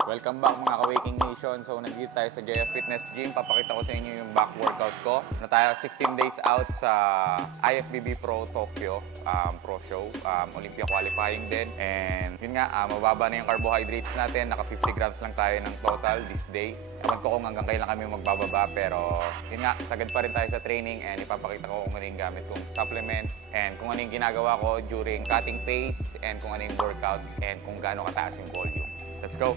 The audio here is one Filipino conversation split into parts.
Welcome back mga ka-Waking Nation. So nandito tayo sa JF Fitness Gym. Papakita ko sa inyo yung back workout ko. Na tayo 16 days out sa IFBB Pro Tokyo Pro Show. Olympia qualifying din. And yun nga, mababa na yung carbohydrates natin. Naka 50 grams lang tayo ng total this day. Ewan ko kung hanggang kailan kami magbababa. Pero yun nga, sagad pa rin tayo sa training. And ipapakita ko kung ano yung gamit kong supplements. And kung ano yung ginagawa ko during cutting pace. And kung ano yung workout. And kung gaano kataas yung volume. Let's go!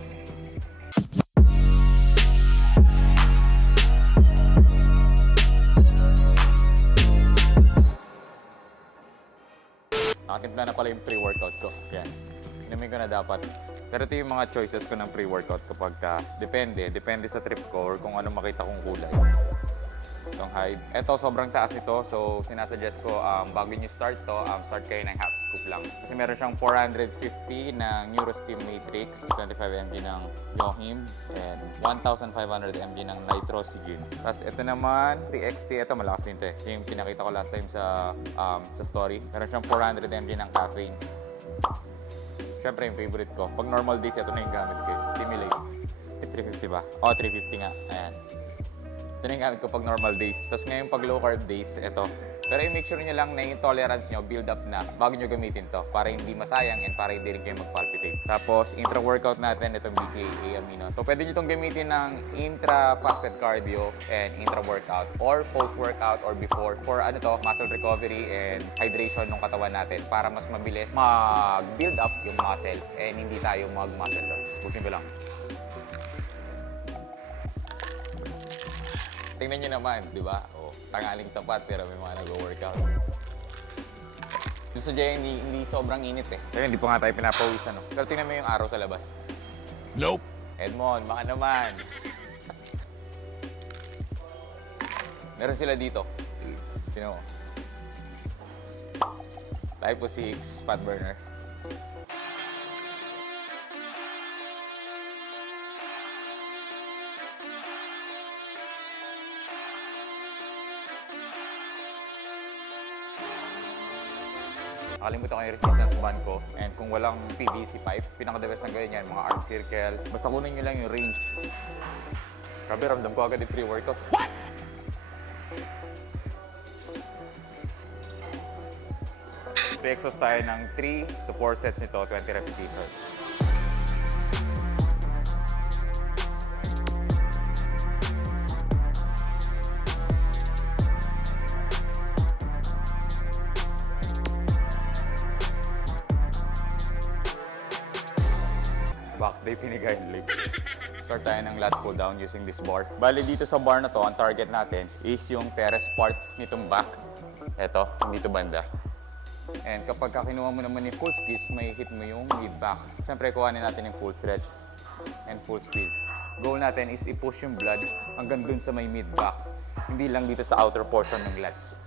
Nakatimpla na pala yung pre-workout ko. Yan. Inumin ko na dapat. Pero ito yung mga choices ko ng pre-workout kapag depende sa trip ko or kung ano makita kong kulay. Itong hide. Ito, sobrang taas nito. So, sinasuggest ko, bago nyo start to, start kayo ng half scoop lang. Kasi meron siyang 450 ng Neurosteam Matrix, 25 mg ng Yohim, and 1,500 mg ng Nitrosigin. Tapos ito naman, 3XT. Ito, malakas din ito eh. Yung pinakita ko last time sa story. Meron siyang 400 mg ng caffeine. Siyempre, yung favorite ko. Pag normal days, ito na yung gamit ko. Stimulate. 350 ba? Oh, 350 nga. Ayan. Ito na yung gamit ko pag normal days. Tapos ngayon pag low carb days, ito. Pero i-make sure nyo lang na yung tolerance nyo build up na bago nyo gamitin to para hindi masayang and para hindi rin kayo mag-palpitate. Tapos intra-workout natin, itong BCAA amino. So pwede nyo itong gamitin ng intra-fasted cardio and intra-workout or post-workout or before for muscle recovery and hydration ng katawan natin para mas mabilis mag-build up yung muscle and hindi tayo mag-muscle loss. Busin ko lang. Tingnan nyo naman, di ba? O, tangaling tapat pero may mga nag-workout. Doon sa Jaya, hindi sobrang init eh. Kaya hindi pa nga tayo pinapawisan, no? Pero tingnan mo yung araw sa labas. Nope! Edmond, baka naman. Meron sila dito. Sino mo? Lipo 6, fat burner. Nakalimutan ko yung resistance band ko. And kung walang PVC pipe, pinaka-the best na gawin yan, mga arm circle. Basta kunin nyo lang yung range. Grabe, ramdam ko agad yung pre-workout. What? Exhaust tayo ng 3 to 4 sets nito, 20 repetitions. Back day, pinigay yung legs. Start tayo ng lat pull down using this bar. Bali dito sa bar na to, ang target natin is yung teres part nitong back. Ito, dito banda. And kapag kinuha mo naman yung full squeeze, may hit mo yung mid-back. Siyempre, kuhanin natin yung full stretch and full squeeze. Goal natin is i-push yung blood hanggang dun sa may mid-back. Hindi lang dito sa outer portion ng lats.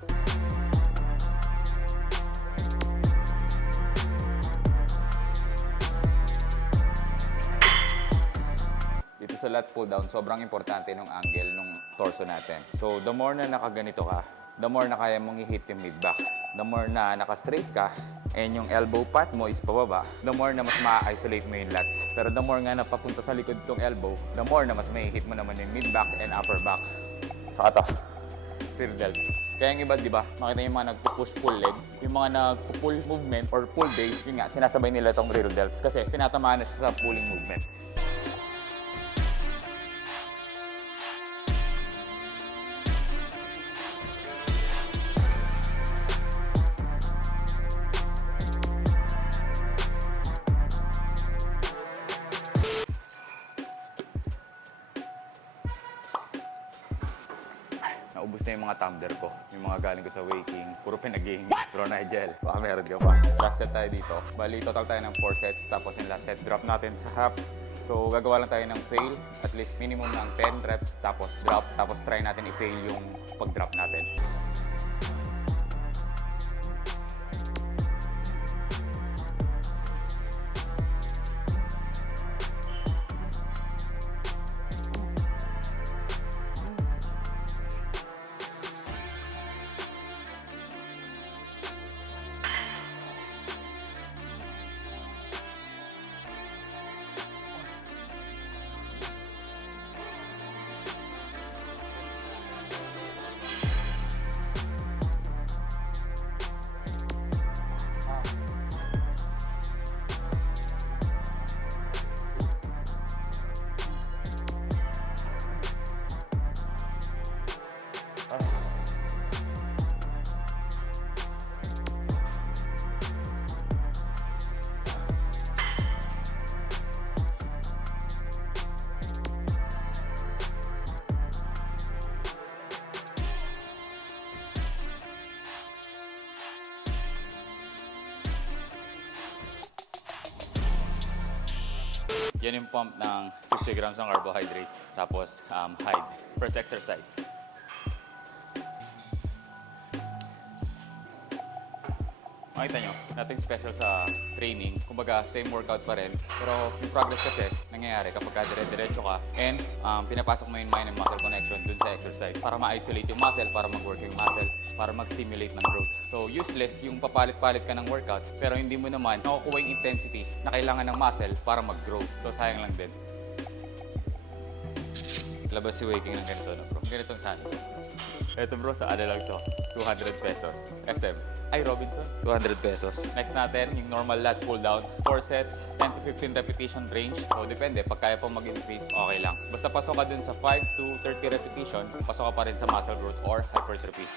Dito sa lat pull down, sobrang importante ng angle ng torso natin. So, the more na nakaganito ka, the more na kaya mong i-hit yung mid-back. The more na naka-straight ka, and yung elbow pad mo is pababa, the more na mas ma-isolate mo yung lats. Pero the more nga na papunta sa likod itong elbow, the more na mas may hit mo naman yung mid-back and upper back. Saka ito, rear delts. Kaya yung iba, di ba, makita yung mga nagpo-push-pull leg, yung mga nagpo-pull movement or pull day, yun nga, sinasabay nila itong rear delts kasi tinatamaan na siya sa pulling movement. Naubos na yung mga tumbler ko. Yung mga galing ko sa waking. Puro pinag-gaming. Puro Nigel. Baka meron ka pa. Last set tayo dito. Bali, total tayo ng 4 sets. Tapos yung last set, drop natin sa half. So, gagawa lang tayo ng fail. At least minimum ng 10 reps. Tapos drop. Tapos try natin i-fail yung pag-drop natin. Yan yung pump ng 50 grams ng carbohydrates. Tapos hide. First exercise. Makita nyo, nothing special sa training. Kumbaga, same workout pa rin. Pero yung progress kasi, nangyayari kapag dire-diretso ka and pinapasok mo yung mind and muscle connection dun sa exercise para ma-isolate yung muscle, para mag-work yung muscle, para mag-stimulate ng growth. So, useless yung papalit-palit ka ng workout pero hindi mo naman nakukuha yung intensity na kailangan ng muscle para mag-grow. So, sayang lang din. Labas si Waking ng ganito, no, bro? Ganitong saan? Ito bro, sa ano lang to? 200 pesos. SM. Ay, Robinson. 200 pesos. Next natin, yung normal lat pull down. 4 sets, 10 to 15 repetition range. So, depende. Pag kaya pa mag-increase, okay lang. Basta pasok ka dun sa 5 to 30 repetition, pasok ka pa rin sa muscle growth or hypertrophy.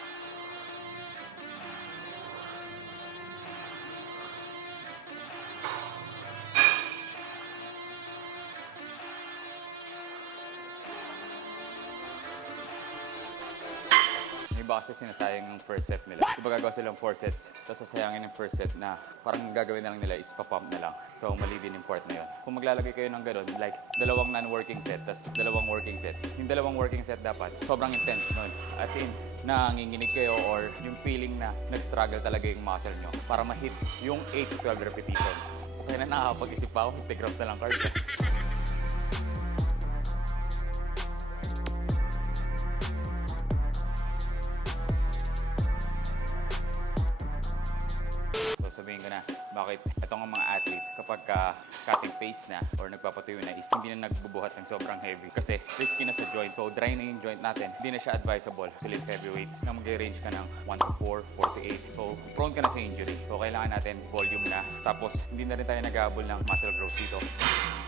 Iba kasi sinasayang yung first set nila. Diba gagawa silang 4 sets, tapos sasayangin yung first set na parang gagawin na lang nila is papump na lang. So mali din yung part na yun. Kung maglalagay kayo ng gano'n, like dalawang non-working set, tapos dalawang working set. Yung dalawang working set dapat sobrang intense nun. As in, nanginginig kayo or yung feeling na nag-struggle talaga yung muscle nyo para ma-hit yung 8 to 12 repetition. Kaya na nakakapag-isip pa ako, 50 grams na lang carbs. Sabihin ko na, bakit itong mga athletes kapag cutting pace na or nagpapatuyo na is hindi na nagbubuhat ng sobrang heavy kasi risky na sa joint. So dry na yung joint natin, hindi na siya advisable to lift heavy weights na mag-range ka ng 1 to 4, 4 to 8. So prone ka na sa injury. So kailangan natin volume na. Tapos hindi na rin tayo nag-aabol ng muscle growth dito.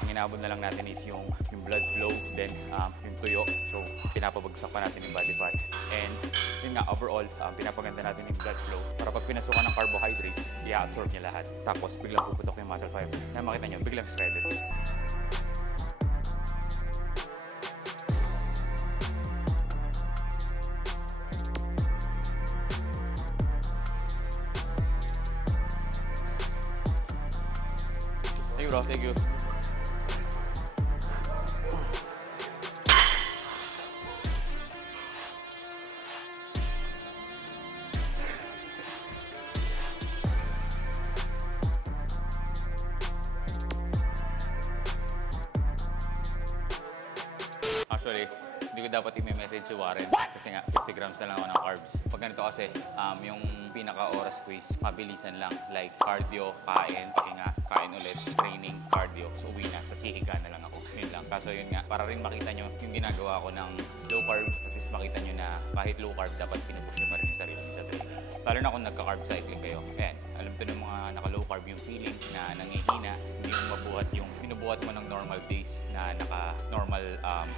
Ang inaabol na lang natin is yung blood flow, then yung tuyo. So pinapabagsak pa natin yung body fat. And yun nga, overall, pinapaganda natin yung blood flow para pag pinasukan ng carbohydrates, i-absorb niya lahat. Tapos biglang puputok yung muscle fiber. Kaya makita nyo, biglang shredded. Thank you bro, thank you. Actually, hindi ko dapat i-message si Warren kasi nga 50 grams na lang ako ng carbs. Pag ganito kasi, yung pinaka-oras quiz, mabilisan lang. Like cardio, kain, pahinga, kain ulit, training, cardio. So uwi na, tapos hihiga na lang ako. Yun lang. Kaso yun nga, para rin makita nyo yung ginagawa ko ng low carb, at least makita nyo na kahit low carb, dapat pinupush nyo pa rin yung sarili nyo sa training. Lalo na kung nagka-carb cycling kayo. Ayan, alam to ng mga naka-low carb yung feeling na nangihina, hindi mo mabuhat yung binubuhat mo ng normal days na naka-normal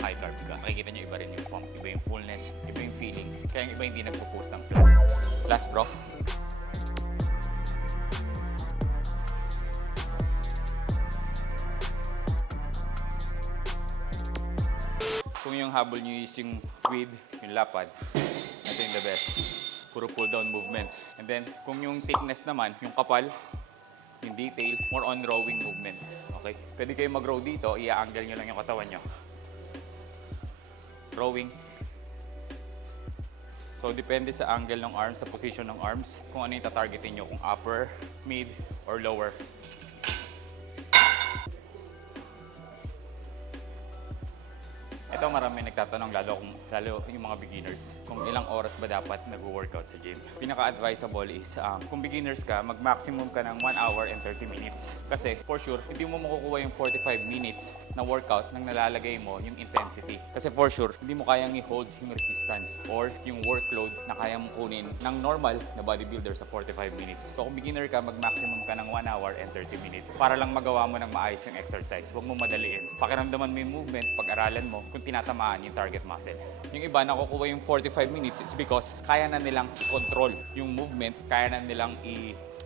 high carb ka. Makikita nyo iba rin yung pump, iba yung fullness, iba yung feeling. Kaya yung iba hindi nagpo-post ng flat. Last bro. Kung yung habol nyo is yung width, yung lapad, ito yung the best. Puro pull down movement. And then, kung yung thickness naman, yung kapal, yung detail, more on rowing movement. Okay? Pwede kayo mag-row dito, i-angle nyo lang yung katawan nyo. Rowing. So, depende sa angle ng arms, sa position ng arms, kung ano yung tatargetin nyo, kung upper, mid, or lower. Ito marami nagtatanong, lalo yung mga beginners, kung ilang oras ba dapat nag-workout sa gym. Pinaka-advisable is, kung beginners ka, mag-maximum ka ng 1 hour and 30 minutes. Kasi for sure, hindi mo makukuha yung 45 minutes na workout nang nalalagay mo yung intensity. Kasi for sure, hindi mo kayang i-hold yung resistance or yung workload na kaya mo kunin ng normal na bodybuilder sa 45 minutes. So kung beginner ka, mag-maximum ka ng 1 hour and 30 minutes para lang magawa mo ng maayos yung exercise. Huwag mo madaliin. Pakiramdaman mo yung movement, pag-aralan mo kung tinatamaan yung target muscle. Yung iba, nakukuha yung 45 minutes, it's because kaya na nilang i-control yung movement, kaya na nilang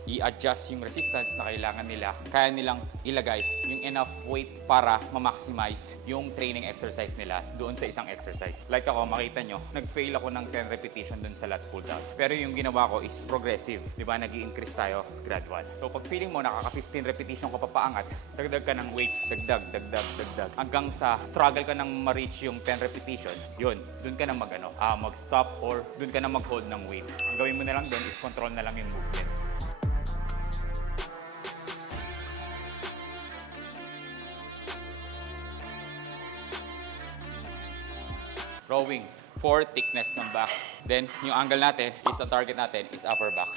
i-adjust yung resistance na kailangan nila. Kaya nilang ilagay yung enough weight para ma-maximize yung training exercise nila doon sa isang exercise. Like ako, makita nyo, nag-fail ako ng 10 repetition doon sa lat pull down. Pero yung ginawa ko is progressive. Di ba? Nag-i-increase tayo gradual. So pag feeling mo nakaka-15 repetition ka papaangat, dagdag ka ng weights, dagdag. Hanggang sa struggle ka nang ma-reach yung 10 repetition, yun, doon ka na mag-stop or doon ka na mag-hold ng weight. Ang gawin mo na lang doon is control na lang yung movement. Rowing, 4 thickness ng back. Then, yung angle natin is ang target natin is upper back.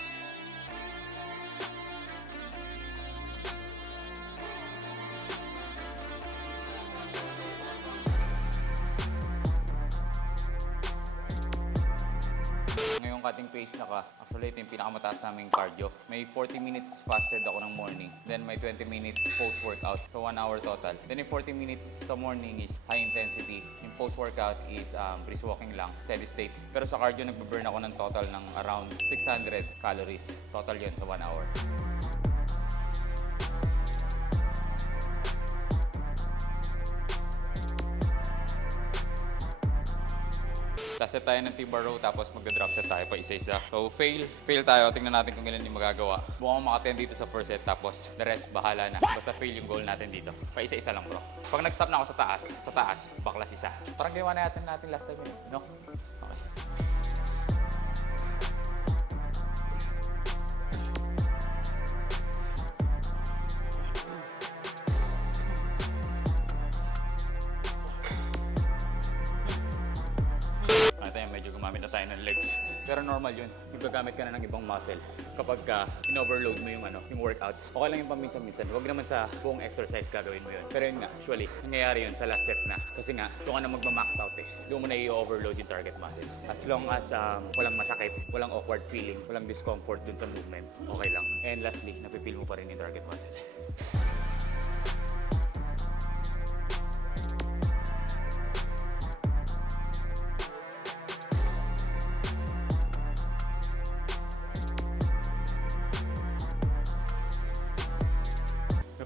Ngayong cutting pace na ka, actually ito yung pinakamataas naming cardio. May 40 minutes fasted ako ng morning. Then may 20 minutes post-workout. So 1 hour total. Then yung 40 minutes sa morning is high intensity. Yung post-workout is brisk walking lang, steady state. Pero sa cardio, nagbe-burn ako ng total ng around 600 calories. Total yun sa 1 hour. Set tayo ng T-bar row, tapos magda-drop set tayo pa isa-isa. So, fail tayo. Tingnan natin kung ilan yung magagawa. Bukan maka-10 dito sa first set, tapos the rest, bahala na. Basta fail yung goal natin dito. Pa isa-isa lang, bro. Pag nag-stop na ako sa taas, baklas isa. Parang ginawa natin last time yun, no? Okay. Medyo gumamit na tayo ng legs. Pero normal yun. Yung gagamit ka na ng ibang muscle. Kapag in-overload mo yung workout, okay lang yung paminsan-minsan. Huwag naman sa buong exercise gagawin mo yun. Pero yun nga, usually, nangyayari yun sa last set na. Kasi nga, doon ka na magma-max out eh. Doon mo na i-overload yung target muscle. As long as walang masakit, walang awkward feeling, walang discomfort dun sa movement, okay lang. And lastly, napipil mo pa rin yung target muscle.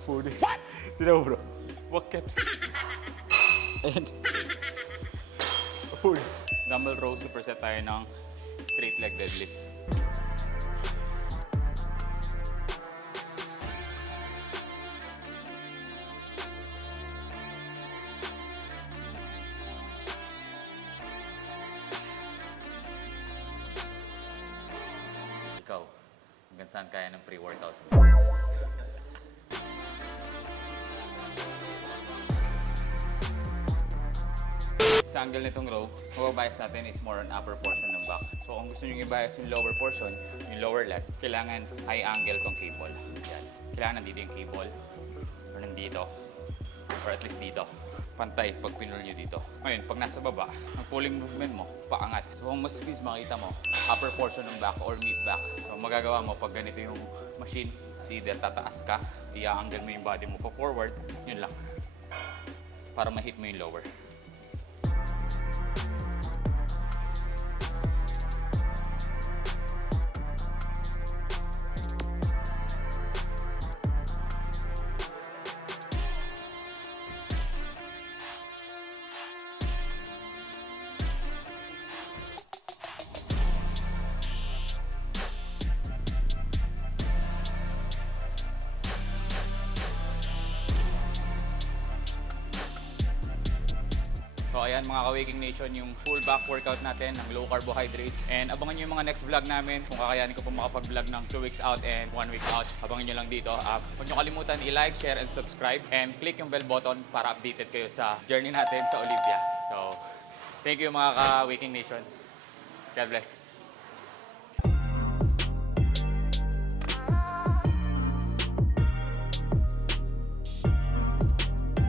Food. Tidak bro. Bucket. And food. Dumbbell row, superset tayo ng straight leg deadlift. Ikaw, hanggang saan kaya ng pre-workout? Sa angle nitong row, mababias natin is more on upper portion ng back. So kung gusto nyo i-bias yung lower portion, yung lower lats, kailangan high angle tong cable. Yan. Kailangan nandito yung cable, or nandito, or at least dito. Pantay pag pinul nyo dito. Ngayon, pag nasa baba, ang pulling movement mo, paangat. So kung mas squeeze, makita mo, upper portion ng back or mid back. So magagawa mo pag ganito yung machine, it's either tataas ka, i-angle mo yung body mo pa forward, yun lang. Para ma-hit mo yung lower. So ayan mga ka-Waking Nation, yung full back workout natin ng low carbohydrates. And abangan nyo yung mga next vlog namin kung kakayanin ko po makapag-vlog ng 2 weeks out and 1 week out. Abangan nyo lang dito. Huwag nyo kalimutan i-like, share, and subscribe. And click yung bell button para updated kayo sa journey natin sa Olympia. So thank you mga ka-Waking Nation. God bless.